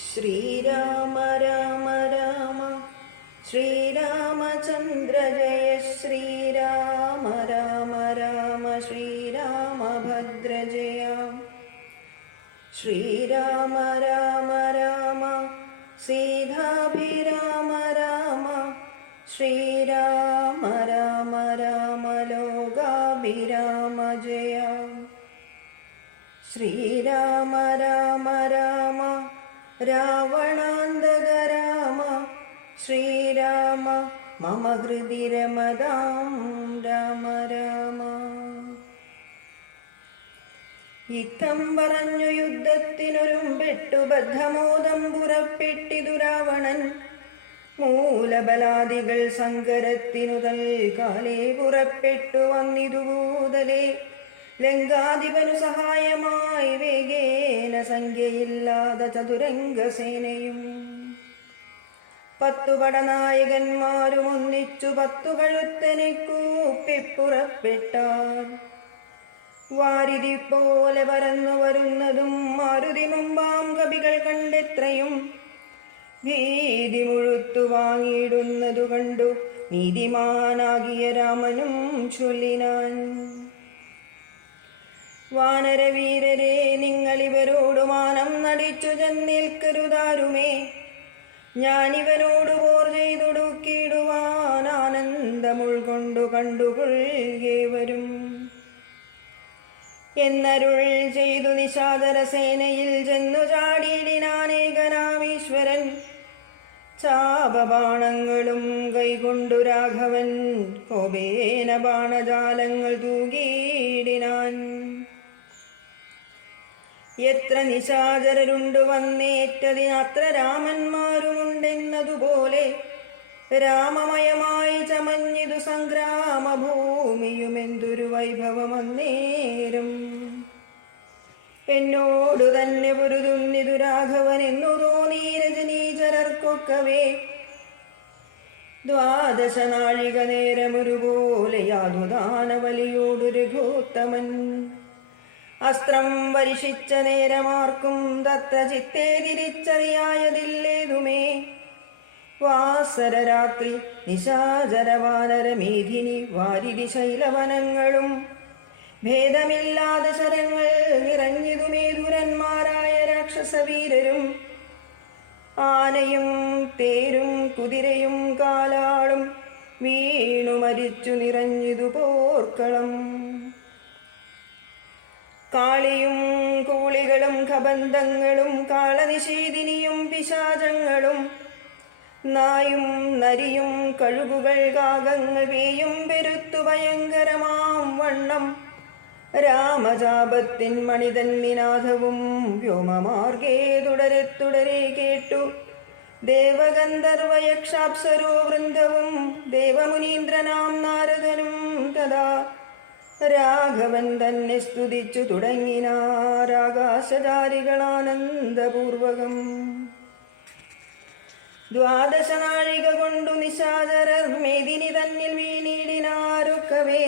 ശ്രീരാമ രാമ രാമ ശ്രീരാമചന്ദ്ര ജയ ശ്രീരാമ രാമ രാമ ശ്രീരാമഭദ്ര ജയ ശ്രീരാമ രാമ രാമ സീതാഭിരാമ രാമ ശ്രീരാമ രാമ രാമ ലോകാഭിരാമ ജയ ശ്രീരാമ രാമ രാമ രാവണാന്തക രാമ ശ്രീരാമ മമ ഹൃദി രമതാം രാമ രാമ. യുദ്ധം പറഞ്ഞു യുദ്ധത്തിനൊരുമ്പെട്ടു ബദ്ധമോദം പുറപ്പെട്ടിതു രാവണൻ. മൂലബലാദികൾ സങ്കരത്തിനു തൽക്കാലേ പുറപ്പെട്ടു വന്നിതു ഭൂതലേ. ലങ്കാധിപനു സഹായമായി വേഗേന സംഖ്യയില്ലാത ചതുരംഗസേനയും 10 പടനായകന്മാരും ഒന്നിച്ചു 10 കഴുത്തനെ കൂപ്പിപ്പുറപ്പെട്ടാർ. വാരിധി പോലെ പരന്നു വരുന്നതും മാരുതി മുമ്പാം കവികൾ കണ്ടെത്രയും. ഭീതി മുഴുത്തു വാങ്ങിയിടുന്നതു കണ്ടു നീതിമാനാകിയ രാമനും ചൊല്ലിനാൻ. വാനരവീരരെ, നിങ്ങളിവരോടു മാനം നടിച്ചു ചെന്നേൽക്കരുതാരുമേ. ഞാനിവനോട് പോർ ചെയ്തൊടുക്കിയിടുവാൻ ആനന്ദമുൾകൊണ്ടു കണ്ടുകൊള്ളുകേവരും എന്നരുൾ ചെയ്തു നിശാചര സേനയിൽ ചെന്നു ചാടിയിടിനാനേകനാമീശ്വരൻ. ചാപബാണങ്ങളും കൈകൊണ്ടു രാഘവൻ കോപേന ബാണജാലങ്ങൾ തൂകിയിടിനാൻ. എത്ര നിശാചരരുണ്ടു വന്നേറ്റതിനത്ര രാമന്മാരുമുണ്ടെന്നതുപോലെ രാമമയമായി ചമഞ്ഞിതു സംഗ്രാമഭൂമിയുമെന്തൊരു വൈഭവമന്നേരം. എന്നോടു തന്നെ പൊരുതുന്നിതു രാഘവൻ എന്നു തോന്നി രജനീചരർക്കൊക്കവേ. 12 നാഴിക നേരമൊരുപോലെ യാതുദാന വലിയോടു രഘുത്തമൻ. അസ്ത്രം വരിഷിച്ച നേരമാർക്കും തത്ര ചിത്തേ തിരിച്ചറിയായതില്ലേതുമേ. വാസരരാത്രി നിശാചരവാനരമേധിനി വാരിധി ശൈലവനങ്ങളും ഭേദമില്ലാതെ ശരങ്ങൾ നിറഞ്ഞിതു മേധുരന്മാരായ രാക്ഷസവീരരും. ആനയും തേരും കുതിരയും കാലാളും വീണു മരിച്ചു നിറഞ്ഞിതു പോർക്കളം. കാളിയും കൂളികളും ഖബന്ധങ്ങളും കാളനിഷേധിനിയും പിശാചങ്ങളും നായും നരിയും കഴുകുകൾ കാകങ്ങൾ വേയും പെരുത്തു ഭയങ്കരമാം വണ്ണം. രാമജാപത്തിൻ മണിതൻ നിനാദവും വ്യോമമാർഗേ തുടരെ തുടരെ കേട്ടു. ദേവഗന്ധർവയക്ഷാപ്സരോ വൃന്ദവും ദേവമുനീന്ദ്രനാം നാരദനും തഥാ രാഘവൻ തന്നെ സ്തുതിച്ചു തുടങ്ങിനാരാകാശചാരികളാനന്ദപൂർവകം. 12 നാഴിക കൊണ്ടു നിശാചരർ മേദിനി തന്നിൽ വീണിടിനാരൊക്കവേ.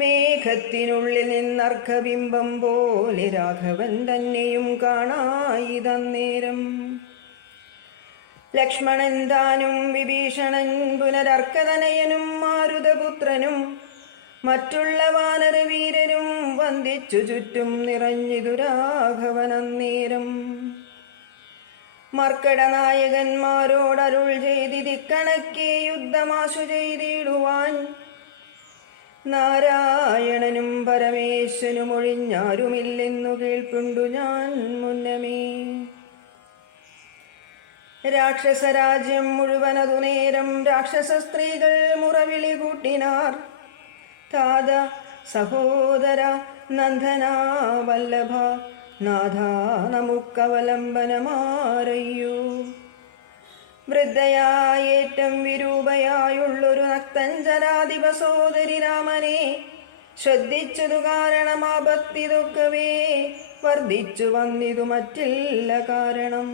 മേഘത്തിനുള്ളിൽ നിന്നർക്കബിംബം പോലെ രാഘവൻ തന്നെയും കാണായി തന്നേരം. ലക്ഷ്മണൻ താനും വിഭീഷണൻ പുനരർക്കതനയനും മാരുതപുത്രനും മറ്റുള്ള വാനരവീരരും വന്ദിച്ചു ചുറ്റും നിറഞ്ഞിതു രാഘവനന്നേരം. മർക്കടനായകന്മാരോടരുൾ ചെയ്തിക്കണക്കെ യുദ്ധമാശു ചെയ്തിടുവാൻ. നാരായണനും പരമേശ്വനും ഒഴിഞ്ഞാരുമില്ലെന്നു കേൾപ്പുണ്ടു ഞാൻ മുന്നമേ. രാക്ഷസരാജ്യം മുഴുവനതു നേരം രാക്ഷസ സ്ത്രീകൾ മുറവിളി കൂട്ടിനാർ. താത സഹോദര നന്ദന വല്ലഭ നാഥ നമുക്കവലംബനമാരയ്യോ. വൃദ്ധയായേറ്റം വിരൂപയായുള്ളൊരു നക്തഞ്ചരാധിപ സോദരി രാമനെ ശ്രദ്ധിച്ചതു കാരണമാപത്തിതൊക്കവേ വർദ്ധിച്ചു വന്നിതു മറ്റില്ല കാരണം.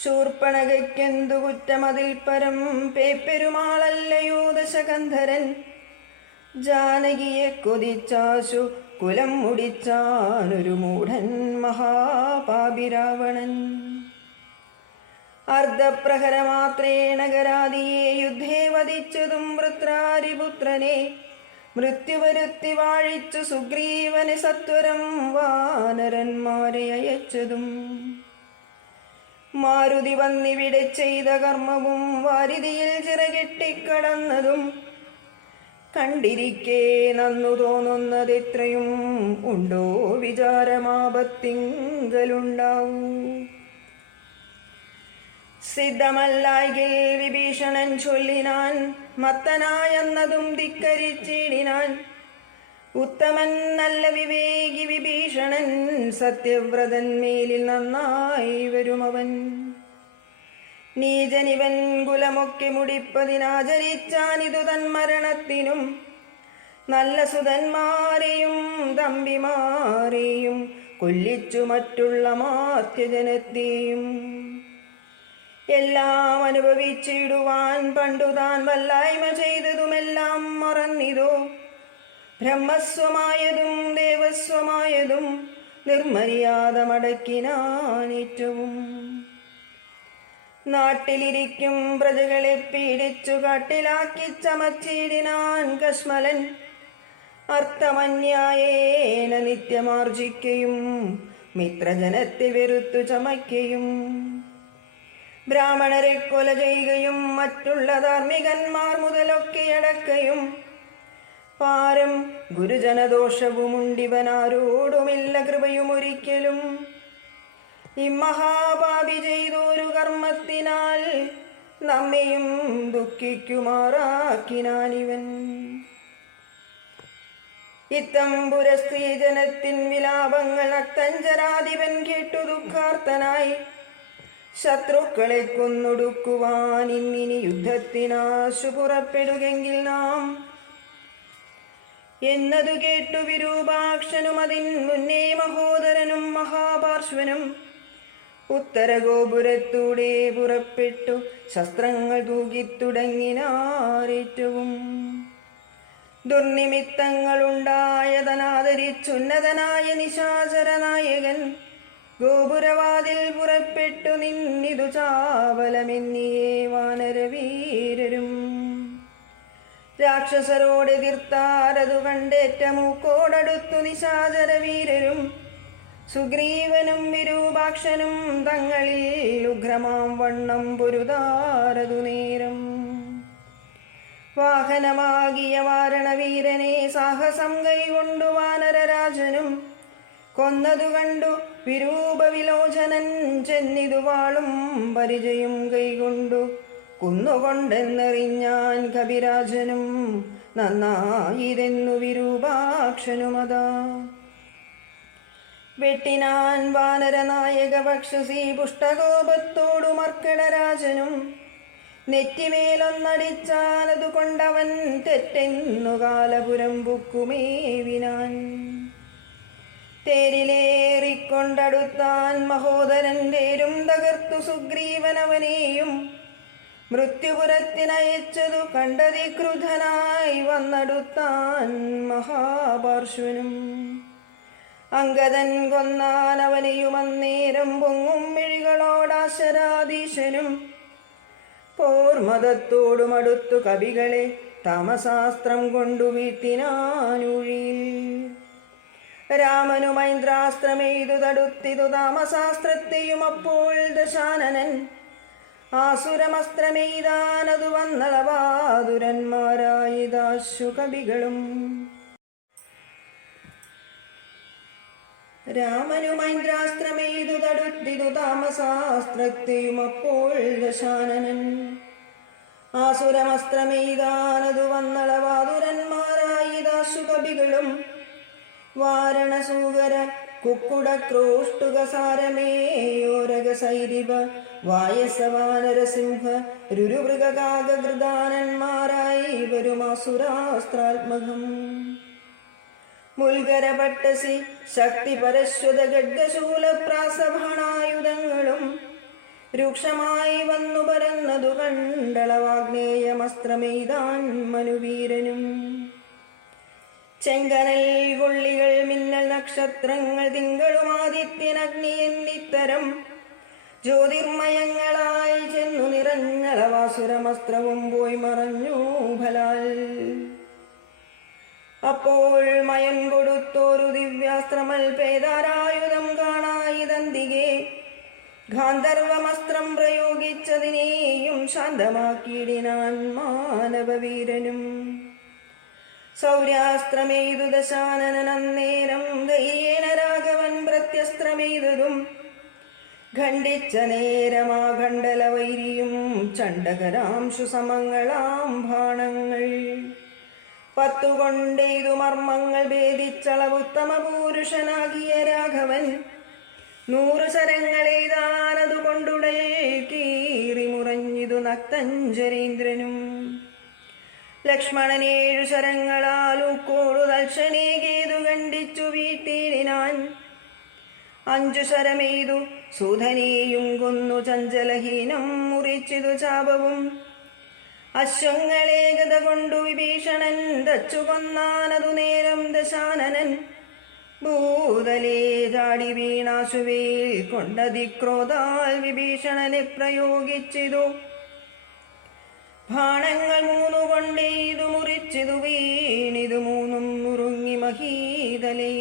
ശൂർപ്പണകയ്ക്കെന്തു കുറ്റമതിൽ പരം പേപ്പെരുമാളല്ലയോ ദശകന്ധരൻ. ജാനകിയെ കൊതിച്ചാശു കുലം മുടിച്ചാനൊരു മൂഢൻ മഹാപാപി രാവണൻ. അർദ്ധപ്രഹരമാത്രേണ ഗരാദിയെ യുദ്ധേ വധിച്ചതും വൃത്രാരിപുത്രനെ മൃത്യുവരുത്തി വാഴിച്ചു സുഗ്രീവനെ സത്വരം വാനരന്മാരെ അയച്ചതും മാരുതി വന്നിവിടെ ചെയ്ത കർമ്മവും വാരിതിയിൽ ചിറകെട്ടിക്കടന്നതും കണ്ടിരിക്കേ നന്നു തോന്നുന്നതെത്രയും ഉണ്ടോ വിചാരമാപത്തിങ്കലുണ്ടാവൂ. സിദ്ധമല്ലായ്കിൽ വിഭീഷണൻ ചൊല്ലിനാൻ മത്തനായെന്നതും ധിക്കരിച്ചിടിനാൻ. ഉത്തമൻ നല്ല വിവേകി വിഭീഷണൻ സത്യവ്രതൻ മേലിൽ നന്നായി വരുമവൻ. നീചനിവൻ കുലമൊക്കെ മുടിപ്പതിനാചരിച്ചാനിതു തന്മരണത്തിനും നല്ല സുതന്മാരെയും തമ്പിമാരെയും കൊല്ലിച്ചു മറ്റുള്ള മാത്യജനത്തെയും എല്ലാം അനുഭവിച്ചിടുവാൻ പണ്ടുതാൻ വല്ലായ്മ ചെയ്തതുമെല്ലാം മറന്നിതോ. ബ്രഹ്മസ്വമായതും ദേവസ്വമായതും നിർമര്യാദ മടക്കിനാനേറ്റവും. നാട്ടിലിരിക്കും പ്രജകളെ പീഡിച്ചു കാട്ടിലാക്കി ചമച്ചിടിനാൻ കശ്മലൻ. അർത്ഥമന്യായേന നിത്യമാർജിക്കയും മിത്രജനത്തെ വെറുത്തു ചമയ്ക്കയും ബ്രാഹ്മണരെ കൊല ചെയ്യുകയും മറ്റുള്ള ധാർമ്മികന്മാർ മുതലൊക്കെയടക്കയും പാരം ഗുരുജനദോഷവുമുണ്ടിവനാരോടുമില്ല കൃപയും ഒരിക്കലും. ഇമ്മഹാപാപി ചെയ്തൊരു കർമ്മത്തിനാൽ നമ്മയും ദുഃഖിക്കുമാറാക്കിനാനിവൻ. ഇത്തമ്പുര സ്ത്രീജനത്തിൻ വിലാപങ്ങൾ അക്തഞ്ചരാധിപൻ കേട്ടു ദുഃഖാർത്തനായി. ശത്രുക്കളെ കൊന്നൊടുക്കുവാൻ ഇന്നിനി യുദ്ധത്തിനാശു പുറപ്പെടുകെങ്കിൽ നാം എന്നതു കേട്ടു വിരൂപാക്ഷനും അതിൻ മുന്നേ മഹോദരനും മഹാപാർശ്വനും ഉത്തരഗോപുരത്തൂടെ പുറപ്പെട്ടു ശസ്ത്രങ്ങൾ തൂകിത്തുടങ്ങിനാരേറ്റവും. ദുർനിമിത്തങ്ങളുണ്ടായതനാദരിച്ചുന്നതനായ നിശാചരനായകൻ ഗോപുരവാതിൽ പുറപ്പെട്ടു നിന്നിതു ചാവലമെന്നിയേ വാനരവീരരും. രാക്ഷസരോടെതിർത്താരതു കണ്ടേറ്റ മൂക്കോടടുത്തു നിശാചരവീരരും സുഗ്രീവനും വിരൂപാക്ഷനും തങ്ങളിൽ ഉഗ്രമാം വണ്ണം പൊരുതാരതു നേരം. വാഹനമാകിയ വാരണവീരനെ സാഹസം കൈകൊണ്ടു വാനരരാജനും കൊന്നതു കണ്ടു വിരൂപവിലോചനൻ ചെന്നിതു വാളും പരിചയും കൈകൊണ്ടു കുന്നുകൊണ്ടെന്നറിഞ്ഞാൻ കപിരാജനും നന്നായിതെന്നു വിരൂപാക്ഷനുമതാ. വെട്ടിനാൻ വാനരനായക പക്ഷസി പുഷ്ടകോപത്തോടു മർക്കടരാജനും നെറ്റിമേലൊന്നടിച്ചാലതു കൊണ്ടവൻ തെറ്റെന്നു കാലപുരം ബുക്കുമേവിനാൻ. തേരിലേറിക്കൊണ്ടടുത്താൻ മഹോദരൻ തേരും തകർത്തു സുഗ്രീവനവനെയും മൃത്യുപുരത്തിനയച്ചതു കണ്ടതി ക്രുധനായി വന്നടുത്താൻ മഹാപാർശ്വനും. അങ്കദൻ കൊന്നാൻ അവനെയും അന്നേരം പൊങ്ങും മിഴികളോടാശരാധീശനും പോർമതത്തോടുമടുത്തു കവികളെ താമസാസ്ത്രം കൊണ്ടു വീഴ്ത്തിനാനൂഴിയിൽ. രാമനുമൈന്ദ്രാസ്ത്രമെയ്തു തടുത്തിതു താമസാസ്ത്രത്തെയും അപ്പോൾ ദശാനനൻ ആസുരമസ്ത്രമെയ്താനതു വന്നളവാതുരന്മാരായിതാശു കവികളും. രാമനുമൈന്ദ്രാസ്ത്രമെയ്തു തടുത്തിതു താമസാസ്ത്രത്തെയും അപ്പോൾ ദശാനനൻ ആസുരമസ്ത്രമെയ്താനതു വന്നളവാതുരന്മാരായിതാശു കവികളും. വാരണസൂകര കുക്കുടക്രോഷ്ടുകസാരമേയോരകസൈരിവ വായസവാനരസിംഹ രുരുമൃഗകാകൃതാനന്മാരായി വരുമാസുരാസ്ത്രാത്മകം. മുൽഗരപട്ടസി ശക്തി പരശ്വത ഗഡ്ഗശൂലപ്രാസഭാണായുധങ്ങളും രൂക്ഷമായി വന്നു പരന്നതു കണ്ടളവാഗ്നേയമസ്ത്രമെയ്താൻ മനുവീരനും. ചെങ്കനൽ കൊള്ളികൾ മിന്നൽ നക്ഷത്രങ്ങൾ തിങ്കളും ആദിത്യനഗ്നി എന്നിത്തരം ജ്യോതിർമയങ്ങളായി ചെന്നു നിറഞ്ഞളവാസുരമസ്ത്രവും പോയി മറഞ്ഞു ഫലാൽ. അപ്പോൾ മയൻ കൊടുത്തോരു ദിവ്യാസ്ത്രമൽപേതാരായുധം കാണായിതന്തികെ ഗാന്ധർവമസ്ത്രം പ്രയോഗിച്ചതിനെയും ശാന്തമാക്കിയിടിനാൻ മാനവവീരനും. സൗര്യാസ്ത്രമെയ്തു ദശാനനൻ അന്നേരം ധൈര്യേണ രാഘവൻ പ്രത്യസ്ത്രമെയ്തതും ഖണ്ഡിച്ച നേരമാ ഖണ്ഡലവൈരിയും ചണ്ഡകരാംശു സമങ്ങളാം ബാണങ്ങൾ 10 കൊണ്ടെയ്തു മർമ്മങ്ങൾ ഭേദിച്ചളവുത്തമ പുരുഷനാകിയ രാഘവൻ 100 ശരങ്ങളെയ്താനതുകൊണ്ടുടൽ കീറി മുറഞ്ഞിതു നക്തഞ്ചരീന്ദ്രനും. ലക്ഷ്മണൻ 7 ശരങ്ങളാൽ ഉക്കോടു തൽക്ഷണേ കേതു ഖണ്ഡിച്ചു വീട്ടിനാൻ. 5 ശരമെയ്തു സൂതനെയും കൊന്നു ചഞ്ചലഹീനം മുറിച്ചിതു ചാപവും. അശ്വങ്ങളെ ഗത കൊണ്ടു വിഭീഷണൻ തച്ചു കൊന്നാനതു നേരം ദശാനനൻ ഭൂതലേ ചാടി വീണാശുവേൽ കൊണ്ടതിക്രോധാൽ വിഭീഷണനെ പ്രയോഗിച്ചിതു. ബാണങ്ങൾ 3 കൊണ്ടെയ്തു മുറിച്ചിതു വീണിതു 3 നുറുങ്ങി മഹീതലേ.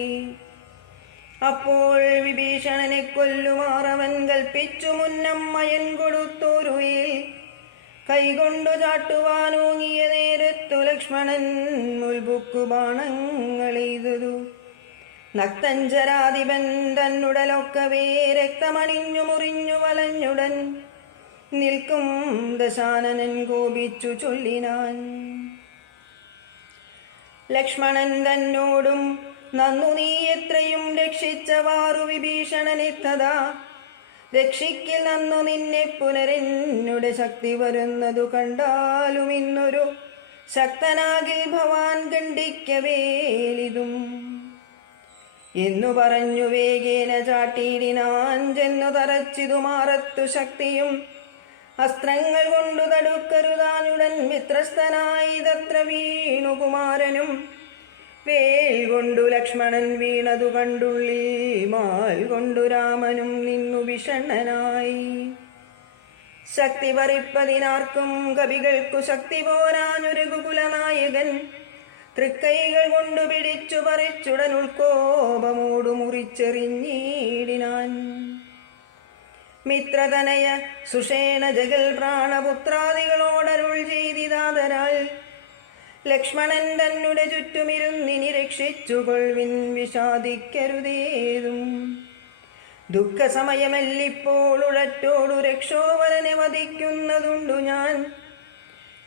അപ്പോൾ വിഭീഷണനെ കൊല്ലുമാറവൻ കൽപ്പിച്ചു മുന്നം മയൻ കൊടുത്തോരുവേൽ കൈകൊണ്ടു ചാട്ടുവാനോങ്ങിയ നേരത്തു ലക്ഷ്മണൻ മുൽബുക്കു ബാണങ്ങളെയ്തു. നക്തഞ്ചരാധിപൻ തന്നുടലൊക്കവേ രക്തമണിഞ്ഞു മുറിഞ്ഞു വലഞ്ഞുടൻ നിൽക്കും ദശാനനൻ കോപിച്ചു ചൊല്ലിനാൻ. ലക്ഷ്മണൻ തന്നോടും നന്നു നീ എത്രയും രക്ഷിച്ചവാറു വിഭീഷണനെത്തതാ രക്ഷിക്കിൽ നന്നു നിന്നെ പുനരെന്നുടെ ശക്തി വരുന്നതു കണ്ടാലും ഇന്നൊരു ശക്തനാകിൽ ഭവാൻ ഖണ്ഡിക്കവേലിതും എന്നു പറഞ്ഞു വേഗേന ചാട്ടിയിടിനാൻ. ചെന്നു തറച്ചിതു മാറത്തു ശക്തിയും അസ്ത്രങ്ങൾ കൊണ്ടു തടുക്കരുതാനുടൻ മിത്രസ്ഥനായി തത്ര വീണു കുമാരനും. വേൽ കൊണ്ടു ലക്ഷ്മണൻ വീണതു കണ്ടുള്ളിൽ മാൽ കൊണ്ടു രാമനും നിന്നു വിഷണ്ണനായി. ശക്തി പറിപ്പതിനാർക്കും കവികൾക്കു ശക്തി പോരാഞ്ഞൊരു കുകുലനായകൻ തൃക്കൈകൾ കൊണ്ടു പിടിച്ചു പറിച്ചുടൻ ഉൾക്കോപമോടു മുറിച്ചെറിഞ്ഞിടിനാൻ. മിത്രതനയ സുഷേണ ജഗൽ പ്രാണപുത്രാദികളോടരുൾ ചെയ്തിതാതരാൽ ലക്ഷ്മണൻ തന്നുടെ ചുറ്റുമിരുന്നിനി രക്ഷിച്ചുകൊൾവിൻ വിഷാദിക്കരുതേതും. ദുഃഖസമയമല്ലിപ്പോൾ ഉഴറ്റോടു രക്ഷോവരനെ വധിക്കുന്നതുണ്ടു ഞാൻ.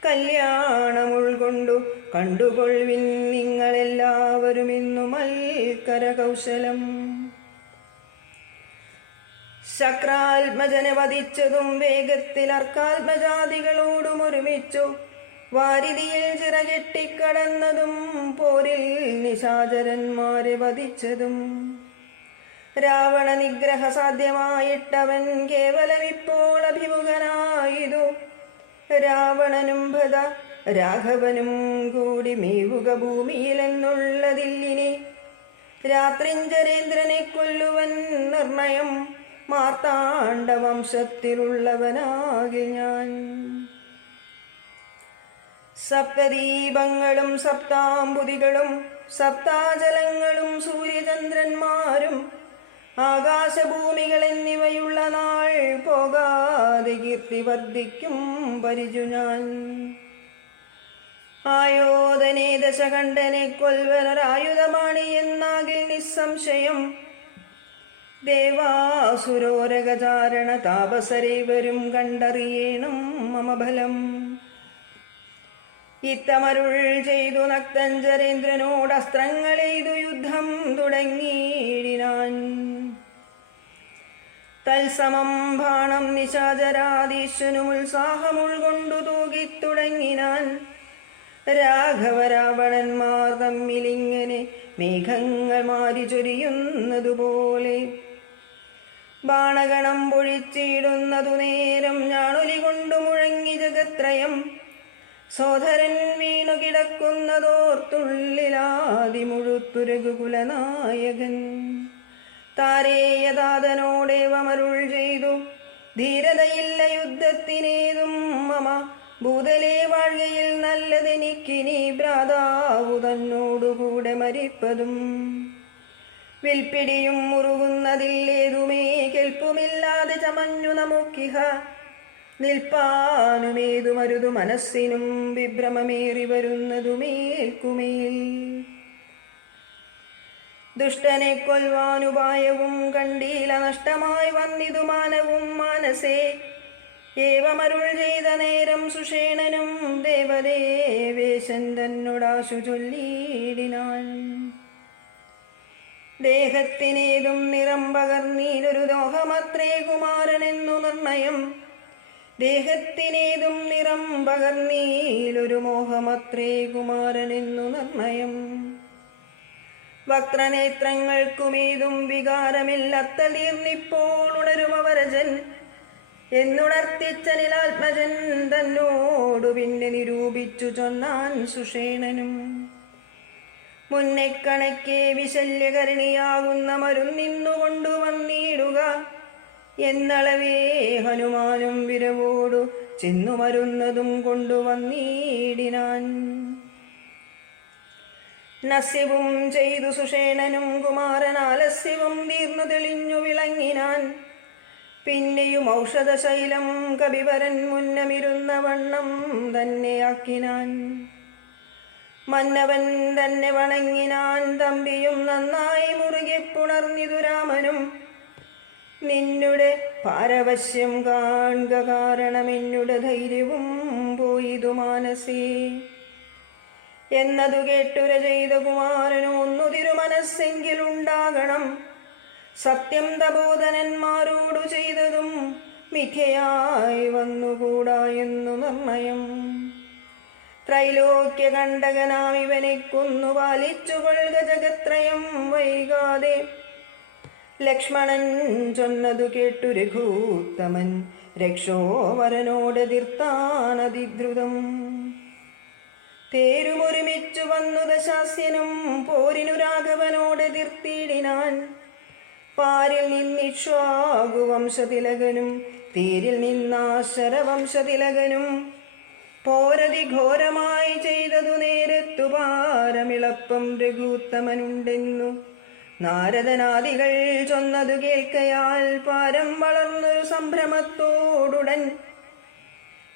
കല്യാണം ഉൾകൊണ്ടു കണ്ടുകൊൾവിൻ നിങ്ങളെല്ലാവരും ഇന്നു മൽക്കര കൗശലം. ശക്രാത്മജനെ വധിച്ചതും വേഗത്തിൽ അർക്കാത്മജാതികളോടും ഒരുമിച്ചു വാരിതിയിൽ ചിറകെട്ടിക്കടന്നതും പോരിൽ നിശാചരന്മാരെ വധിച്ചതും രാവണ നിഗ്രഹ സാധ്യമായിട്ടവൻ കേവലം ഇപ്പോൾ അഭിമുഖനായിതു. രാവണനും ഭദ രാഘവനും കൂടി മേവുക ഭൂമിയിലെന്നുള്ളതില്ലിനി രാത്രിഞ്ചരേന്ദ്രനെ കൊല്ലുവൻ നിർണയം മാർത്താണ്ഡ വംശത്തിലുള്ളവനാകി ഞാൻ. സപ്തദീപങ്ങളും സപ്താംബുദികളും സപ്താജലങ്ങളും സൂര്യചന്ദ്രന്മാരും ആകാശഭൂമികൾ എന്നിവയുള്ള നാൾ പോകാതെ കീർത്തി വർദ്ധിക്കും പരിചു ഞാൻ. ആയോധനെ ദശകണ്ഠനെ കൊൽവനൊരായുധമാണി എന്നാകിൽ നിസ്സംശയം. ദേവാസുരോരകചാരണ താപസരേവരും കണ്ടറിയേണം മമബലം. ഇത്തമരുൾ ചെയ്തു നക്തഞ്ചരേന്ദ്രനോട് അസ്ത്രങ്ങളെയ്തു യുദ്ധം തുടങ്ങിയിടിനാൻ. തത്സമം ബാണം നിശാചരാധീശനും ഉത്സാഹമുൾകൊണ്ടു തൂകിത്തുടങ്ങിനാൻ. രാഘവരാവണന്മാർ തമ്മിലിങ്ങനെ മേഘങ്ങൾ മാരി ചൊരിയുന്നതുപോലെ ബാണഗണം പൊഴിച്ചിടുന്നതു നേരം ഞാണൊലി കൊണ്ടു മുഴങ്ങി ജഗത്രയം. സോദരൻ വീണു കിടക്കുന്നതോർത്തുള്ളിലാതിമുഴുത്തു രഘുകുലനായകൻ. താരേയദാതനോടേവമരുൾ ചെയ്തു, ധീരതയില്ല യുദ്ധത്തിനേതും മമ ഭൂതലേ വാഴ്കയിൽ നല്ലതെനിക്കിനി ഭ്രാതാവു തന്നോടുകൂടെ മരിപ്പതും. വിൽപ്പിടിയും മുറുകുന്നതില്ലേതുമേ കെൽപ്പുമില്ലാതെ ചമഞ്ഞു നമുക്കിഹ നിൽപ്പാനുമേതുമരുതു മനസ്സിനും വിഭ്രമമേറി വരുന്നതുമേൽക്കുമേൽ. ദുഷ്ടനെ കൊൽവാനുപായവും കണ്ടീല നഷ്ടമായി വന്നിതു മാനവും മാനസേ. ഏവമരുൾ ചെയ്ത നേരം സുഷേണനും ദേവദേവേശൻ തന്നോടാശു ചൊല്ലിയിടിനാൻ. ദേഹത്തിനേതും നിറം പകർന്നീലൊരു ദോഹമത്രേ കുമാരനെന്നു നിർണയം. ദേഹത്തിനേതും നിറം പകർന്നീലൊരു മോഹമത്രേ കുമാരനെന്നു നിർണയം. വക്രനേത്രങ്ങൾക്കുമേതും വികാരമില്ലത്തതീർന്നിപ്പോൾ ഉണരുമവരജൻ എന്നുണർത്തിച്ചനിലാത്മജൻ തന്നോടു പിന്നെ നിരൂപിച്ചു ചൊന്നാൻ സുഷേണനും. മുന്നെ കണക്കെ വിശല്യകരണിയാകുന്ന മരുന്നിന്നു കൊണ്ടുവന്നിടുക എന്നളവേ ഹനുമാനും വിരവോടു ചെന്നു മരുന്നതും കൊണ്ടുവന്നിടിനാൻ. നസ്യവും ചെയ്തു സുഷേണനും കുമാരനാലസ്യവും തീർന്നു തെളിഞ്ഞു വിളങ്ങിനാൻ. പിന്നെയും ഔഷധശൈലം കവിവരൻ മുന്നമിരുന്ന വണ്ണം തന്നെയാക്കിനാൻ. മന്നവൻ തന്നെ വണങ്ങിനാൻ. തമ്പിയും നന്നായി മുറുകെ പുണർന്നിതു രാമനും. നിന്നുടെ പാരവശ്യം കാൺക കാരണമെന്നുടെ ധൈര്യവും പോയിതു മാനസേ എന്നതു കേട്ടുര ചെയ്ത കുമാരനു ഒന്നു തിരുമനസ്സെങ്കിലുണ്ടാകണം. സത്യം തബോധനന്മാരോടു ചെയ്തതും മിഥ്യയായി വന്നുകൂടാ എന്നു നിർണയം. ത്രൈലോക്യ കണ്ടകനാം ഇവനെ കൊന്നു പാലിച്ചുകൊള്ളുക ജഗത്രയം വൈകാതെ. ലക്ഷ്മണൻ ചൊന്നതു കേട്ടു രഘൂത്തമൻ രക്ഷോവരനോടെതിർത്താനതിദ്രുതം. തേരുമൊരുമിച്ചു വന്നു ദശാസ്യനും പോരിനു രാഘവനോടെതിർത്തിയിടിനാൻ. പാരിൽ നിന്നിക്ഷ്വാകു വംശതിലകനും തേരിൽ നിന്നാശരവംശതിലകനും പോരതി ഘോരമായി ചെയ്തതു നേരത്തു പാരമിളപ്പം രഘൂത്തമനുണ്ടെന്നു നാരദനാദികൾ ചൊന്നതു കേൾക്കയാൽ പാരം വളർന്നൊരു സംഭ്രമത്തോടുടൻ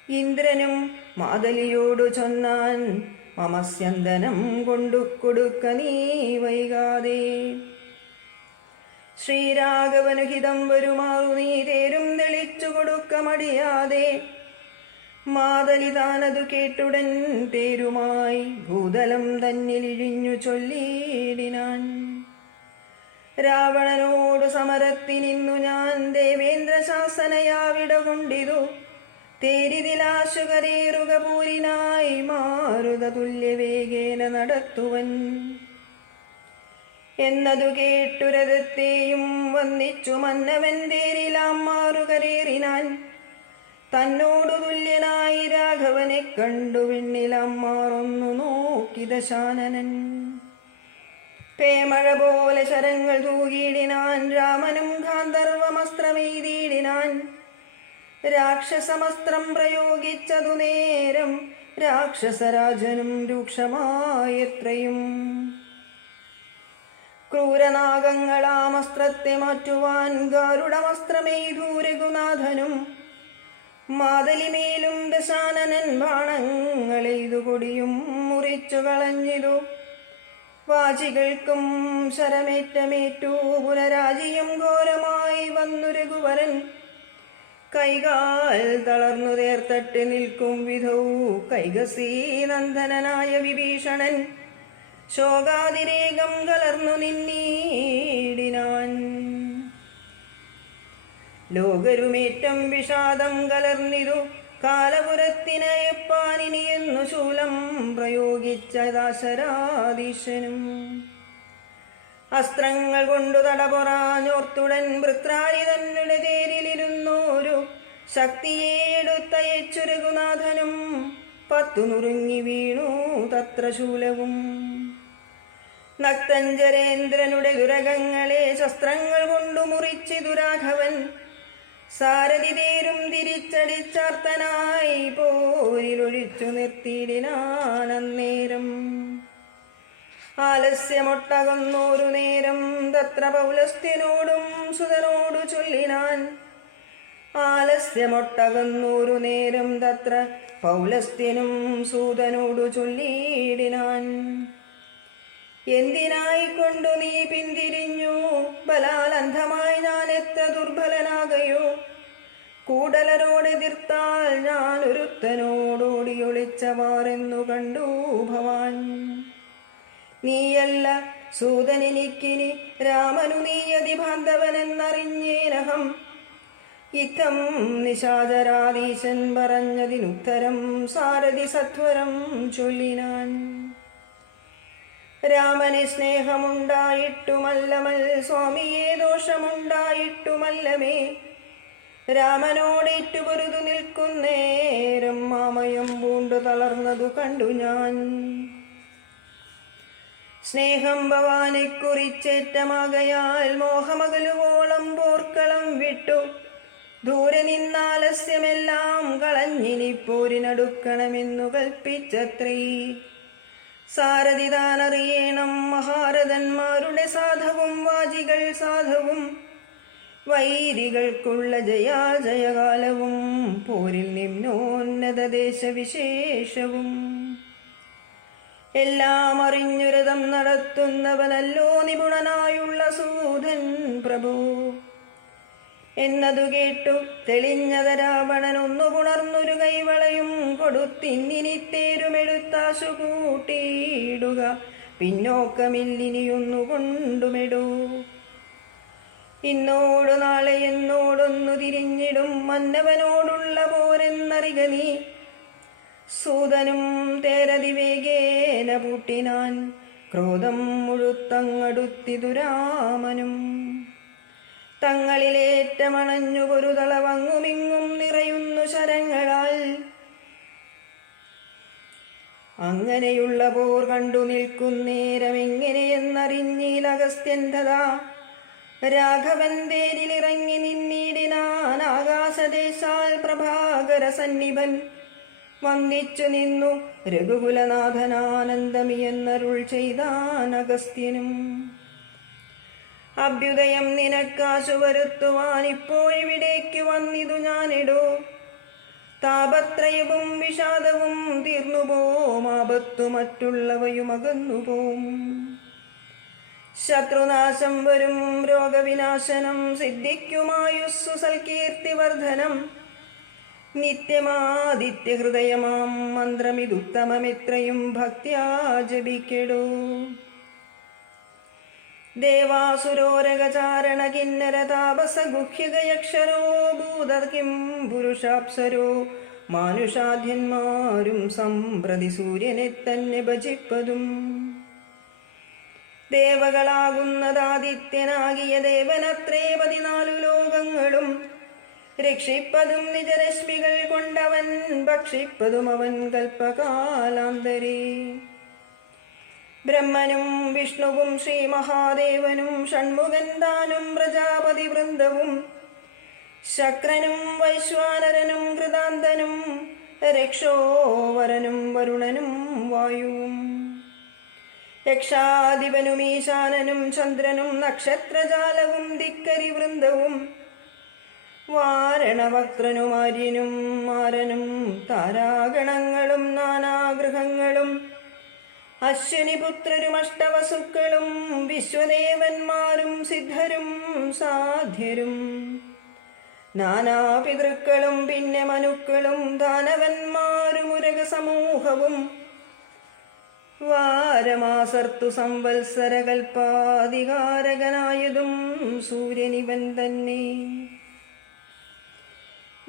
ഇന്ദ്രനും മാതലിയോടു ചൊന്നാൻ, മമസ്യന്തനം കൊണ്ടു കൊടുക്ക നീ വൈകാതെ. ശ്രീരാഘവനു ഹിതം വരുമാറു നീ തേരും തെളിച്ചു കൊടുക്ക മടിയാതെ. മാതലി താനതു കേട്ടുടൻ തേരുമായി ഭൂതലം തന്നിലിഴിഞ്ഞു ചൊല്ലിയിടിനാൻ. രാവണനോടു സമരത്തിനിന്നു ഞാൻ ദേവേന്ദ്ര ശാസനയാവിട കൊണ്ടിതു. തേരിതിലാശുകരേറുക പൂരിനായി മാരുത തുല്യവേഗേന നടത്തുവൻ എന്നതു കേട്ടുരഥത്തെയും വന്നിച്ചു മന്നവൻ തേരിലാം മാറുകരേറിനാൻ. തന്നോടു തുല്യനായി രാഘവനെ കണ്ടു വിണ്ണിലാം മാറൊന്നു നോക്കി ദശാനനൻ. പേമഴ പോലെ ശരങ്ങൾ തൂകിയിടിനാൻ. രാമനും ഗാന്ധർവമസ്ത്രമെയ്തിടിനാൻ. രാക്ഷസമസ്ത്രം പ്രയോഗിച്ചതു നേരം രാക്ഷസരാജനും രൂക്ഷമായെത്രയും. ക്രൂരനാഗങ്ങളാമസ്ത്രത്തെ മാറ്റുവാൻ ഗാരുഡമസ്ത്രമെയ്തു രഘുനാഥനും. മാതലിമേലും ദശാനനൻ ബാണങ്ങളെയ്തു കൊടിയും മുറിച്ചു കളഞ്ഞിതു. വാചികൾക്കും ശരമേറ്റമേറ്റു പുനരാജിയും ഘോരമായി വന്നു രഘുവരൻ. കൈകാൽ തളർന്നു തേർത്തട്ട് നിൽക്കും വിധൗ കൈകസീ നന്ദനായ വിഭീഷണൻ ശോകാതിരേകം കലർന്നു നിന്നീടിനാൻ. ലോകരുമേറ്റം വിഷാദം കലർന്നിതു. കാലപുരത്തിനയപ്പാനിനിയെന്നു ശൂലം പ്രയോഗിച്ച ദാശരാധീശനും. അസ്ത്രങ്ങൾ കൊണ്ടു തടപൊറാഞ്ഞോർത്തുടൻ വൃത്രാരി തന്നെ തേരിലിരുന്നോരു ശക്തിയെ എടുത്തയച്ചു രഘുനാഥനും. 10 നുറുങ്ങി വീണു തത്ര ശൂലവും. നക്തഞ്ചരേന്ദ്രനുടെ ദുരകങ്ങളെ ശസ്ത്രങ്ങൾ കൊണ്ടു മുറിച്ചിതു രാഘവൻ. സാരഥി തേരും തിരിച്ചടിച്ചാർത്തനായി പോരിലൊഴിച്ചു നിർത്തിയിടിനാനന്നേരം. ആലസ്യമൊട്ടകന്നോരു നേരം തത്ര പൗലസ്ത്യനോടും സുതനോടു ചൊല്ലിനാൻ. ആലസ്യമൊട്ടകന്നോരു നേരം തത്ര പൗലസ്ത്യനും സൂതനോടു ചൊല്ലിയിടിനാൻ. എന്തിനായിക്കൊണ്ടു നീ പിന്തിരിഞ്ഞു? ബലാൽ അന്ധമായി ഞാൻ എത്ര ദുർബലനാകയോ? കൂടലരോടെതിർത്താൽ ഞാൻ ഒരുത്തനോടോടിയൊളിച്ചവാറെന്നു കണ്ടു ഭവാൻ. നീയല്ല സൂതനെനിക്കിനി രാമനു നീയതി ബാന്ധവനെന്നറിഞ്ഞേനഹം. ഇത്തം നിശാചരാധീശൻ പറഞ്ഞതിനുത്തരം സാരഥി സത്വരം ചൊല്ലിനാൻ. രാമന് സ്നേഹമുണ്ടായിട്ടുമല്ലമൽ സ്വാമിയെ ദോഷമുണ്ടായിട്ടുമല്ലമേ. രാമനോടേറ്റു പൊരുതു നിൽക്കുന്നേരം മാമയം പൂണ്ടു തളർന്നതു കണ്ടു ഞാൻ. സ്നേഹം ഭവാനെ കുറിച്ചേറ്റമാകയാൽ മോഹമകലുവോളം പോർക്കളം വിട്ടു. ദൂരെ നിന്നാലസ്യമെല്ലാം കളഞ്ഞിനി പോരിനടുക്കണമെന്നു കൽപ്പിച്ചത്രേ. സാരഥി താനറിയേണം മഹാരഥന്മാരുടെ സാധവും വാജികൾ സാധവും. വൈരികൾക്കുള്ള ജയാജയകാലവും പോരിൽ നിമ്നോന്നത ദേശവിശേഷവും. എല്ലാം അറിഞ്ഞുരഥം നടത്തുന്നവനല്ലോ നിപുണനായുള്ള സൂതൻ പ്രഭു എന്നതു കേട്ടു തെളിഞ്ഞത രാവണൻ. ഒന്നു പുണർന്നൊരു കൈവളയും കൊടുത്തിന്നിനി തേരുമെടുത്താശു കൂട്ടിയിടുക. പിന്നോക്കമില്ലിനിയൊന്നു കൊണ്ടുമെടൂ. ഇന്നോടു നാളെ എന്നോടൊന്നു തിരിഞ്ഞിടും മന്നവനോടുള്ള പോരെന്നറിക നീ. സൂതനും തേരതിവേഗേന പൂട്ടിനാൻ. ക്രോധം മുഴുത്തങ്ങടുത്തിതു രാമനും. തങ്ങളിലേറ്റമണഞ്ഞു ഒരു തളവങ്ങുമിങ്ങും നിറയുന്നു ശരങ്ങളാൽ. അങ്ങനെയുള്ള പോർ കണ്ടു നിൽക്കുന്നേരമെങ്ങനെയെന്നറിഞ്ഞീലഗസ്ത്യന്തതാ. രാഘവൻ തേരിലിറങ്ങി നിന്നിടിനാൻ. ആകാശദേശാൽ പ്രഭാകര സന്നിഭൻ വന്ദിച്ചു നിന്നു രഘുകുലനാഥനാനന്ദമിയെന്നരുൾ ചെയ്താൻ അഗസ്ത്യനും. അഭ്യുദയം നിനക്കാശു വരുത്തുവാൻ ഇപ്പോഴിവിടേക്കു വന്നിതു ഞാനിടോ. താപത്രയവും വിഷാദവും തീർന്നുപോം. ആപത്തു മറ്റുള്ളവയും അകന്നുപോം. ശത്രുനാശം വരും രോഗവിനാശനം. സിദ്ധിക്കുമായുസ്സു സൽകീർത്തിവർദ്ധനം. നിത്യമാദിത്യഹൃദയമാം മന്ത്രമിതുത്തമമിത്രയും ഭക്ത്യാ ജപിക്കെടോ. ദേവാസുരോരകചാരണ കിന്നര താപസ ഗുഹ്യകയക്ഷരോ ഭൂതകിം പുരുഷാപ്സരോ മാനുഷാധ്യന്മാരും സംപ്രതി സൂര്യനെ തന്നെ ഭജിപ്പതും. ദേവകളാകുന്നതാദിത്യനാകിയ ദേവനത്രേ 14 ലോകങ്ങളും. രക്ഷിപ്പതും നിജരശ്മികൾ കൊണ്ടവൻ ഭക്ഷിപ്പതും അവൻ കൽപ്പകാലാന്തരേ. ബ്രഹ്മനും വിഷ്ണുവും ശ്രീ മഹാദേവനും ഷൺമുഖൻ താനും പ്രജാപതി വൃന്ദവും. ശക്രനും വൈശ്വാനരനും കൃതാന്തനും രക്ഷോവരനും വരുണനും വായുവും. യക്ഷാധിപനും ഈശാനനും ചന്ദ്രനും നക്ഷത്രജാലവും ധിക്കരി വൃന്ദവും. വാരണവക്ത്രനും ആര്യനും മാരനും താരാഗണങ്ങളും നാനാഗൃഹങ്ങളും. അശ്വനിപുത്രരും അഷ്ടവസുക്കളും വിശ്വദേവന്മാരും സിദ്ധരും സാധ്യരും. നാനാപിതൃക്കളും പിന്നെ മനുക്കളും ദാനവന്മാരും ഉരക സമൂഹവും. വാരമാസർത്തു സംവത്സരകൽപ്പാധികാരകനായതും സൂര്യനിവൻ തന്നെ.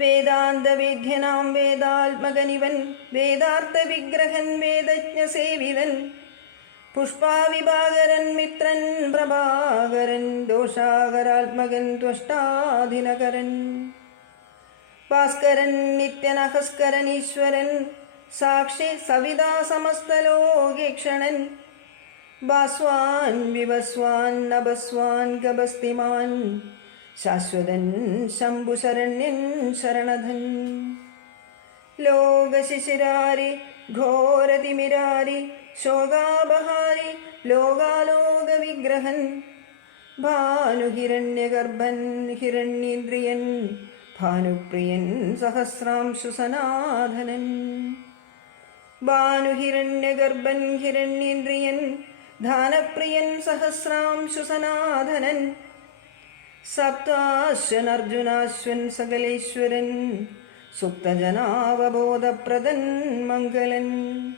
വേദാന്തവേദ്യനാം വേദാത്മകനിവൻ. വേദാർത്ഥ വിഗ്രഹൻ വേദജ്ഞ സേവിതൻ. പുഷ്പാവിഭാകരൻ മിത്രൻ പ്രഭാകരൻ. ദോഷാകരാത്മകൻ ത്വഷ്ടാധിനകരൻ. ഭാസ്കരൻ നിത്യനഹസ്കരൻ ഈശ്വരൻ. സാക്ഷി സവിതാ സമസ്തലോകീക്ഷണൻ ഭാസ്വാൻ വിവസ്വാൻ നഭസ്വാൻ ഗഭസ്തിമാൻ ശാശ്വതൻ ശംഭുശരണ്യൻ ശരണധൻ ലോകശിശിരാരി ഘോരതിമിരാരി ശോകാപഹാരി ലോകാലോക വിഗ്രഹൻ ഭാനുഹിരണ്യഗർഭൻ ഹിരണ്യേന്ദ്രിയൻ ഭാനുപ്രിയൻ സഹസ്രാംശു സനാഥനൻ ഭാനുഹിരണ്യഗർഭൻ ഹിരണ്യേന്ദ്രിയൻ ധാനപ്രിയൻ സഹസ്രാംശു സനാഥനൻ സപ്താശ്വനർജുനാശ്വൻ സകലേശ്വരൻ സുപ്തജനാവബോധപ്രദൻ മംഗലൻ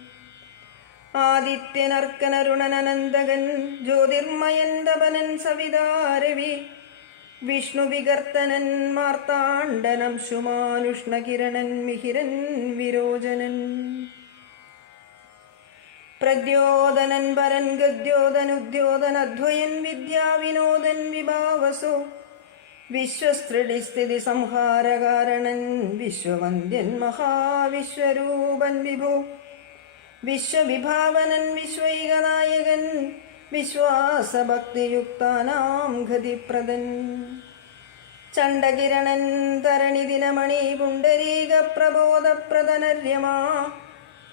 ആദിത്യനർക്കനരുണനനന്ദകൻ ജ്യോതിർമയൻ തപനൻ സവിതാരവി വിഷ്ണുവികർത്തനൻ മാർത്താണ്ഡനം ശുമാനുഷ്ണകിരണൻ മിഹിരൻ വിരോചനൻ പ്രദ്യോതനൻ പരൻ ഗദ്യോതനുദ്യോതനദ്വയൻ വിദ്യാവിനോദൻ വിഭാവസോ വിശ്വസ്ത്രിടിസ്ഥിതി സംഹാരകാരണൻ വിശ്വവന്ദ്യൻ മഹാവിശ്വരൂപൻ വിഭോ വിശ്വവിഭാവനൻ വിശ്വൈകനായകൻ വിശ്വാസഭക്തിയുക്താനാം ഗതിപ്രദൻ ചണ്ഡകിരണൻ തരണിദിനമണി പുണ്ടരീക പ്രബോധപ്രദനര്യമാ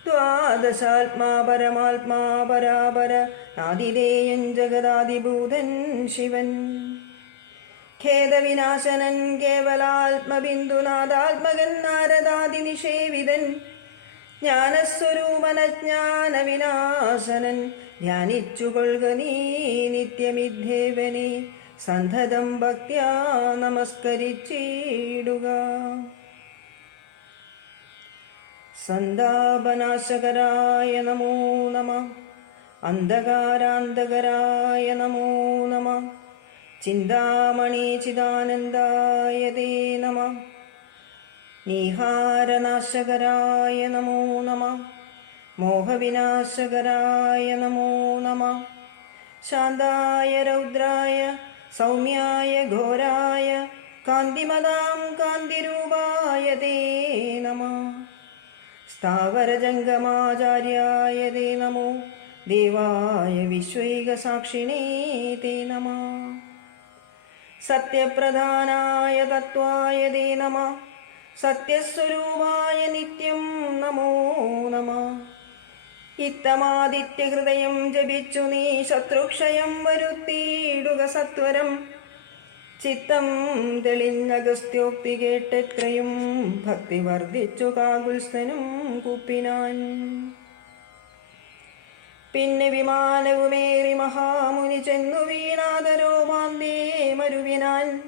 ദ്വാദശാത്മാ പരമാത്മാ പരാപര ആദിദേയൻ ജഗദാദിഭൂതൻ ശിവൻ ഖേദവിനാശനൻ കേവലാത്മബിന്ദുനാഥാത്മകൻ നാരദാദിനിഷേവിതൻ ജ്ഞാനസ്വരൂപനജ്ഞാനവിനാശനൻ ധ്യാനിച്ചുകൊള്ളുക നീ നിത്യമിദ്ദേവനെ സന്തതം ഭക്ത്യാ നമസ്കരിച്ചിടുക. സന്താപനാശകരായ നമോ നമഃ. അന്ധകാരാന്തകരായ നമോ നമഃ. ചിന്താമണി ചിദാനന്ദായ തേ നമഃ. നീഹാരനാശകരായ നമോ നമഃ. മോഹവിനാശകരായ നമോ നമഃ. ശാന്തായ രൗദ്രായ സൗമ്യായ ഘോരായ കാന്തിമതാം കാന്തിരൂപായ തേ നമഃ. സ്ഥാവരജംഗമാചാര്യായ തേ നമോ. ദേവായ വിശ്വൈകസാക്ഷിണേ തേ നമഃ. സത്യപ്രധാനായ തത്വായ തേ നമഃ. സത്യസ്വരൂപായ നിത്യം നമോ നമഃ. ഇത്തമാദിത്യഹൃദയം ജപിച്ചു നീ ശത്രുക്ഷയം വരുത്തിയിടുക സത്വരം. ചിത്തം തെളിഞ്ഞഗസ്ത്യോക്തി കേട്ടെത്രയും ഭക്തി വർദ്ധിച്ചു കാകുൽസ്ഥനും കുപ്പിനാൻ. പിന്നെ വിമാനവുമേറി മഹാമുനി ചെന്നു വീണാദരോപാന്തേ മരുവിനാൻ.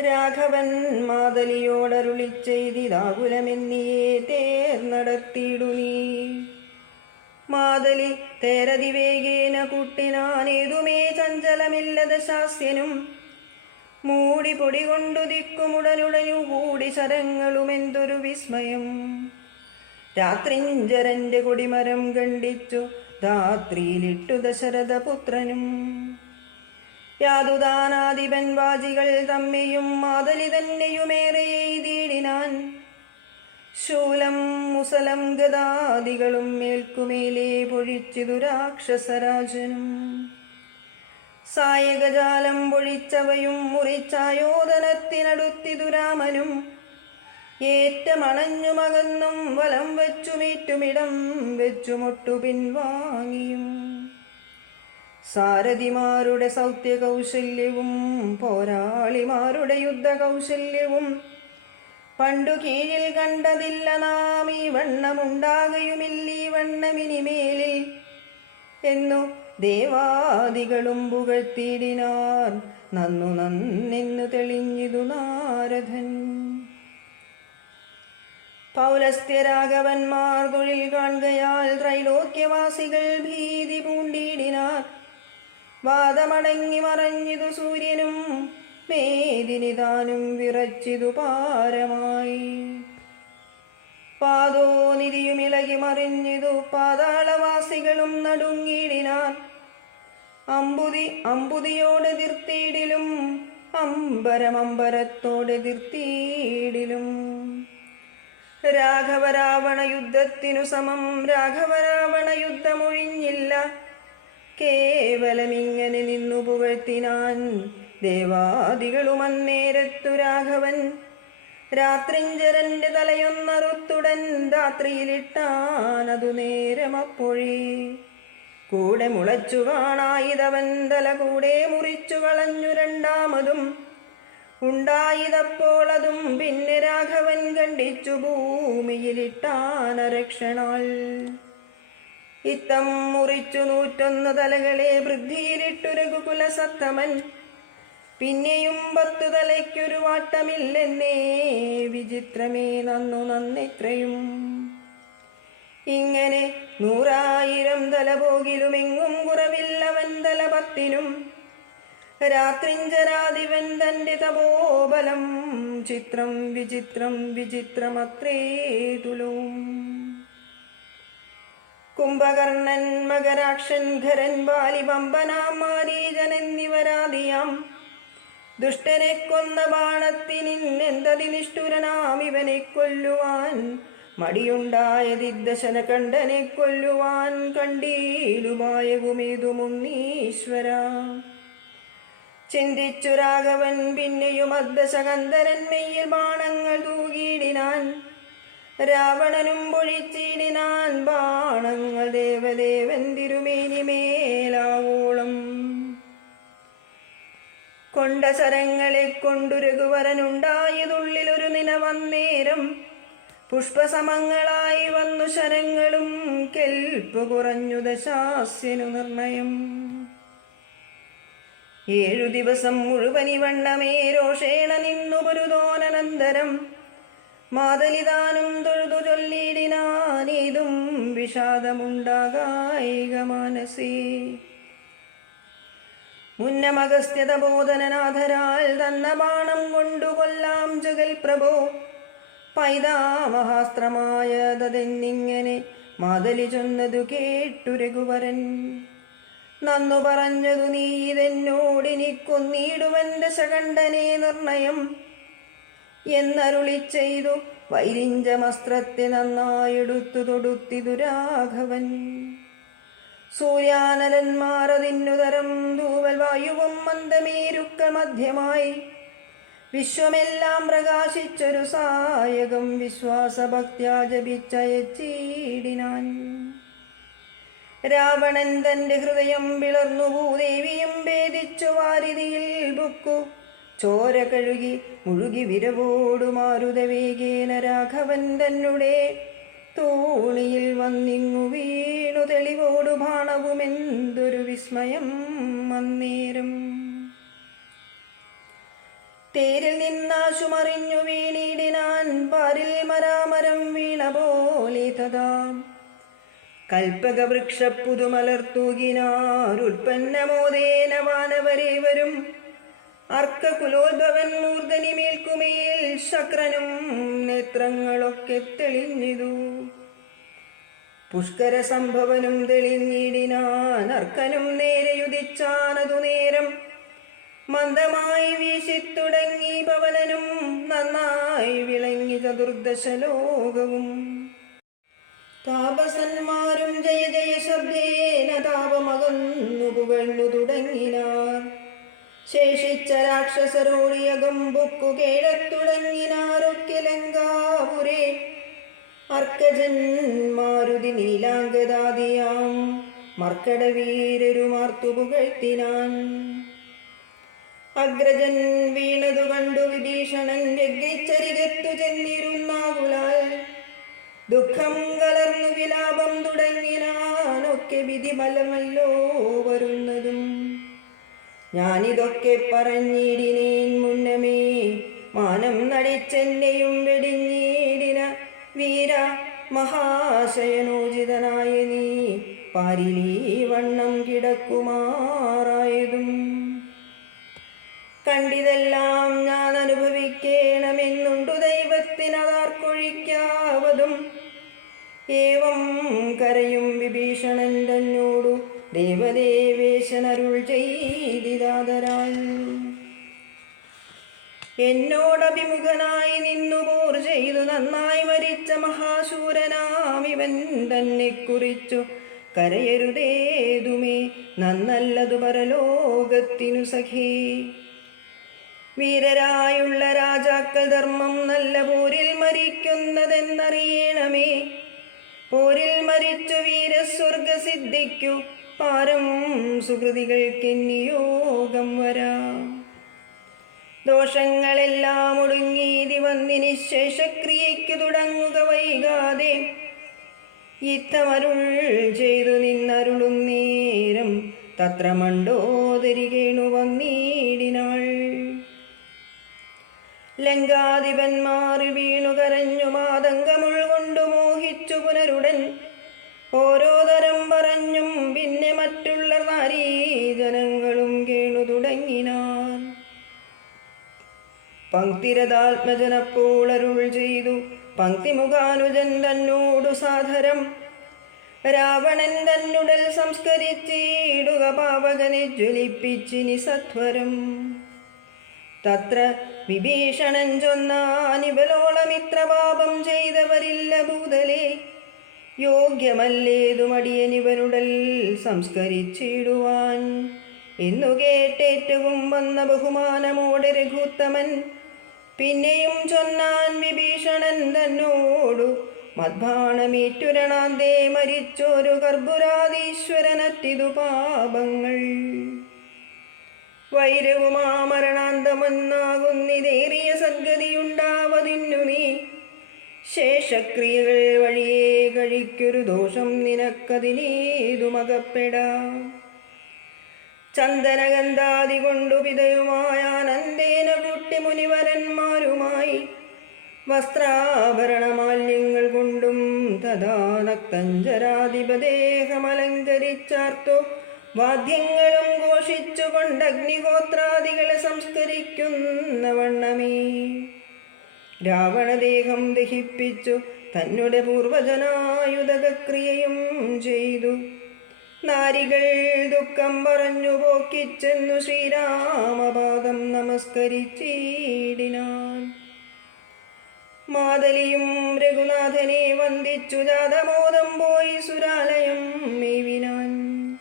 രാഘവൻ മാതലിയോടരുളി ചെയ്തിതാകുലമെന്നിയേ തേർന്നടത്തിയിടു നീ. മാതലി തേരതിവേഗേന കൂട്ടിനാനേതുമേ ചഞ്ചലമില്ലത ശാസ്യനും. മൂടി പൊടി കൊണ്ടു ദിക്കുമുടനുടനു കൂടി ശരങ്ങളുമെന്തൊരു വിസ്മയം. രാത്രിഞ്ചരന്റെ കൊടിമരം ഖണ്ഡിച്ചു ധാത്രിയിലിട്ടു ദശരഥപുത്രനും. യാതുദാനാധിപൻ വാജികൾ തമ്മിയും മാതലി തന്നെയുമേറെ എയ്തിടിനാൻ. ശൂലം മുസലം ഗദാദികളും മേൽക്കുമേലേ പൊഴിച്ചിതു രാക്ഷസരാജനും. സായകജാലം പൊഴിച്ചവയും മുറിച്ചായോധനത്തിനടുത്തിതു രാമനും. ഏറ്റമണഞ്ഞുമകന്നും വലം വെച്ചുമേറ്റുമിടം വെച്ചുമൊട്ടു പിൻവാങ്ങിയും. സാരഥിമാരുടെ സൗത്യകൗശല്യവും പോരാളിമാരുടെ യുദ്ധകൗശല്യവും പണ്ടു കീഴിൽ കണ്ടതില്ല നാം. ഈ വണ്ണമുണ്ടാകയുമില്ലീ വണ്ണമിനിമേലിൽ എന്നു ദേവാദികളും പുകഴ്ത്തിയിടിനാർ. നന്നു നന്നെന്നു തെളിഞ്ഞിതു നാരദൻ. പൗലസ്ത്യരാഘവന്മാർ തൊഴിൽ കാണുകയാൽ ത്രൈലോക്യവാസികൾ ഭീതി പൂണ്ടിടിനാർ. വാദമടങ്ങി മറഞ്ഞിതു സൂര്യനും മേദിനിതാനും വിറച്ചിതു പാരമായി. പാദോനിധിയുമിളകി മറിഞ്ഞിതു പാതാളവാസികളും നടുങ്ങിടിനാർ. അമ്പുതിയോട് എതിർത്തിയിടിലും അമ്പരമമ്പരത്തോട് എതിർത്തിയിടിലും. രാഘവരാവണ യുദ്ധത്തിനു സമം രാഘവരാവണ യുദ്ധമൊഴിഞ്ഞില്ല. കേവലമിങ്ങനെ നിന്നു പുകഴ്ത്തിനാൻ ദേവാദികളും അന്നേരത്തു രാഘവൻ. രാത്രിഞ്ചരന്റെ തലയൊന്നറുത്തുടൻ രാത്രിയിലിട്ടാനതു നേരമപ്പോഴേ. കൂടെ മുളച്ചു കാണായിതവൻ തല കൂടെ മുറിച്ചു കളഞ്ഞു രണ്ടാമതും. ഉണ്ടായതപ്പോൾ അതും പിന്നെ രാഘവൻ കണ്ടിച്ചു ഭൂമിയിലിട്ടാനരക്ഷണാൽ. ഇത്തം മുറിച്ചു 101 തലകളെ വൃദ്ധിയിലിട്ടു രഘുകുലസത്തമൻ. പിന്നെയും 10 തലയ്ക്കൊരു വാട്ടമില്ലെന്നേ വിചിത്രമേ നന്നു നന്നെത്രയും. ഇങ്ങനെ 100,000 തല പോകിലുമെങ്ങും കുറവില്ലവൻ തല 10നും. രാത്രിഞ്ചരാധിപൻ തന്റെ തപോബലം ചിത്രം വിചിത്രം വിചിത്രമത്രേ തുലോം. കുംഭകർണൻ മകരാക്ഷൻ ഖരൻ ബാലി പമ്പനാം മാരീചൻ എന്നിവരാദിയാം ദുഷ്ടനെ കൊന്ന ബാണത്തിനിന്നെന്തതി നിഷ്ഠുരനാം ഇവനെ കൊല്ലുവാൻ. മടിയുണ്ടായതിദ്ദശന കണ്ഠനെ കൊല്ലുവാൻ കണ്ടീലുമായകുമേതുമുന്നീശ്വര. ചിന്തിച്ചു രാഘവൻ പിന്നെയും അദ്ദശകന്ധരൻ മെയ്യിൽ ബാണങ്ങൾ തൂകിയിടിനാൻ. രാവണനും പൊഴിച്ചിടിനാൻ ബാണങ്ങൾ ദേവദേവൻ തിരുമേനി മേലാവോളം. കൊണ്ട ശരങ്ങളെ കൊണ്ടു രഘുവരനുണ്ടായതുള്ളിലൊരു നിനവന്നേരം. പുഷ്പസമങ്ങളായി വന്നു ശരങ്ങളും കെൽപ്പു കുറഞ്ഞു ദശാസ്യനു നിർണയം. 7 ദിവസം മുഴുവനിവണ്ണമേ രോഷേണ നിന്നു പൊരുതോനനന്തരം. മാതലിതാനും തൊഴുതു ചൊല്ലിടിനാനേതും വിഷാദമുണ്ടാകായിക മാനസേ. മുന്നമഗസ്ത്യത ബോധനനാഥരാൽ തന്ന ബാണം കൊണ്ടു കൊല്ലാം ജഗൽ പ്രഭോ. പൈതാമഹാസ്ത്രമായതെന്നിങ്ങനെ മാതലി ചൊന്നതു കേട്ടു രഘുവരൻ. നന്നു പറഞ്ഞതു നീ ഇതെന്നോടിനിക്കൊന്നീടുവൻ ദശകണ്ഠനെ നിർണയം എന്നരുളി ചെയ്തു. വൈരിഞ്ചമസ്ത്രത്തെ നന്നായെടുത്തു തൊടുത്തിതു രാഘവൻ. സൂര്യാനലന്മാരതിന്നുതരം തൂവൽ വായുവും മന്ദമേരുക്കൾ മധ്യമായി. വിശ്വമെല്ലാം പ്രകാശിച്ചൊരു സായകം വിശ്വാസഭക്ത്യാ ജപിച്ചയച്ചിടിനാൻ. രാവണൻ തന്റെ ഹൃദയം പിളർന്നു ഭൂദേവിയും ഭേദിച്ചു വാരിതിയിൽ ബുക്കു. ചോര കഴുകി മുഴുകി വിരവോടു മാരുതവേഗേന രാഘവൻ തന്നെ തോണിയിൽ വന്നിങ്ങു വീണു. തെളിവോടു ബാണവുമെന്തൊരു വിസ്മയം അന്നേരം. തേരിൽ നിന്നാശുമറിഞ്ഞു വീണിടിനാൻ പാരിൽ മരാമരം വീണ പോലെ. തഥാ കൽപ്പകവൃക്ഷ പുതുമലർത്തൂകിനാരുൽപ്പന്നമോദേന വാനവരേവരും. അർക്കകുലോദ്ഭവൻ മൂർധനിമേൽക്കുമേൽ ശക്രനും നേത്രങ്ങളൊക്കെ തെളിഞ്ഞിതു. പുഷ്കര സംഭവനും തെളിഞ്ഞിടിനാൻ. അർക്കനും നേരെയുദിച്ചാനതു നേരം. മന്ദമായി വീശിത്തുടങ്ങി പവനനും നന്നായി വിളങ്ങി ചതുർദശലോകവും. താപസന്മാരും ജയ ജയ ശബ്ദേന താപമകന്നു പുകഴ്ന്നു തുടങ്ങിനാർ. ശേഷിച്ച രാക്ഷസരോടിയകം ബുക്കു കേഴത്തുടങ്ങിനാരൊക്കെ ലങ്കാപുരേ. അർക്കജന്മാരുതി നീലാംഗദാദിയാം മർക്കടവീരരുമാർത്തു പുകഴ്ത്തിനാൻ. അഗ്രജൻ വീണതു കണ്ടു വിഭീഷണൻ രഗ്രിച്ചരികത്തു ചെന്നിരുന്നാകുലാൽ. ദുഃഖം കലർന്നു വിലാപം തുടങ്ങിനാനൊക്കെ വിധിമലമല്ലോ വരുന്നതും. ഞാനിതൊക്കെ പറഞ്ഞിടിനേൻ മുന്നമേ മാനം നടിച്ചെന്നെയും വെടിഞ്ഞിടിന. വീര മഹാശയനോചിതനായ നീ പാരിലീ വണ്ണം കിടക്കുമാറായതും. കണ്ടിതെല്ലാം ഞാൻ അനുഭവിക്കണമെന്നുണ്ടു ദൈവത്തിനതാർക്കൊഴിക്കാവതും. ഏവം കരയും വിഭീഷണൻ തന്നോടു ദേവദേവേശനരുൾ ചെയ്തിതാദരാൽ. എന്നോടഭിമുഖനായി നിന്നു പോർ ചെയ്തു നന്നായി മരിച്ച മഹാശൂരനാമിവൻ തന്നെ കുറിച്ചു കരയരുതേതുമേ, നന്നല്ലതു പരലോകത്തിനു സഖേ. വീരരായുള്ള രാജാക്കൾ ധർമ്മം നല്ല പോരിൽ മരിക്കുന്നതെന്നറിയണമേ. പോരിൽ മരിച്ചു വീരസ്വർഗസിദ്ധിക്കു പാരം സുഹൃതികൾക്കെന്നിയോഗം വരാം. ദോഷങ്ങളെല്ലാം ഒടുങ്ങീതി വന്നിനി ശേഷക്രിയയ്ക്കു തുടങ്ങുക വൈകാതെ. യുദ്ധമരുൾ ചെയ്തു നിന്നരുളും നേരം തത്ര മണ്ഡോദരി കേണു വന്നീടിനാൾ. ലങ്കാധിപന്മാർ വീണു കരഞ്ഞു മാതങ്കമുൾകൊണ്ടു മോഹിച്ചു പുനരുടൻ. ഓരോ തരം പറഞ്ഞും പിന്നെ മറ്റുള്ള നാരീജനങ്ങളും കേണു തുടങ്ങിനാർ. പങ്ക്തിരഥാത്മജനപ്പോൾ അരുൾ ചെയ്തു പങ്ക്തിമുഖാനുജൻ തന്നോടു സാദരം. രാവണൻ തന്നുടൽ സംസ്കരിച്ചിടുക പാവകനെ ജ്വലിപ്പിച്ചിനി സത്വരം. തത്ര വിഭീഷണൻ ചൊന്നാനിവലോളമിത്ര പാപം ചെയ്തവരില്ല ഭൂതലേ. യോഗ്യമല്ലേതുമടിയനിവനുടൽ സംസ്കരിച്ചിടുവാൻ എന്നു കേട്ടേറ്റവും വന്ന ബഹുമാനമോടെ രഘുത്തമൻ. പിന്നെയും ചൊന്നാൻ വിഭീഷണൻ തന്നോടു മദ്ബാണമേറ്റുരണാന്തേ മരിച്ചോരു കർപ്പുരാധീശ്വരനറ്റിതു പാപങ്ങൾ. വൈരവുമാ മരണാന്തമെന്നാകുന്നിതേറിയ സദ്ഗതിയുണ്ടാവതിന്നു നീ. ശേഷക്രിയകൾ വഴിയേ കഴിക്കൊരു ദോഷം നിനക്കതിനേതുമകപ്പെടാം. ചന്ദനഗന്ധാദി കൊണ്ടു പിതയുമായ ആനന്ദേന കുട്ടി മുനിവരന്മാരുമായി വസ്ത്രാഭരണമാല്യങ്ങൾ കൊണ്ടും തഥാ നക്തഞ്ചരാധിപദേഹമലങ്കരിച്ചാർത്തു വാദ്യങ്ങളും ഘോഷിച്ചു കൊണ്ടഗ്നിഹോത്രാദികളെ സംസ്കരിക്കുന്ന വണ്ണമേ. രാവണദേഹം ദഹിപ്പിച്ചു തന്നെ പൂർവജനായുധക്രിയയും ചെയ്തു. നാരികൾ ദുഃഖം പറഞ്ഞു പോക്കിച്ചെന്നു ശ്രീരാമപാദം നമസ്കരിച്ചിടിനാൻ. മാതലിയും രഘുനാഥനെ വന്ദിച്ചു ജാതമോദം പോയി സുരാലയം മേവിനാൻ.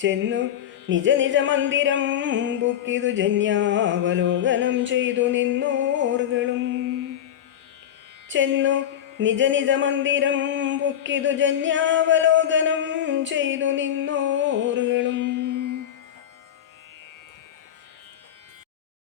ചെന്നു നിജ നിജ മന്ദിരം ബുക്കിതു ജന്യാവലോകനം ചെയ്തു നിന്നോർകളും. ചെന്നു നിജ നിജ മന്ദിരം ബുക്കിതു ജന്യാവലോകനം ചെയ്തു നിന്നോർകളും.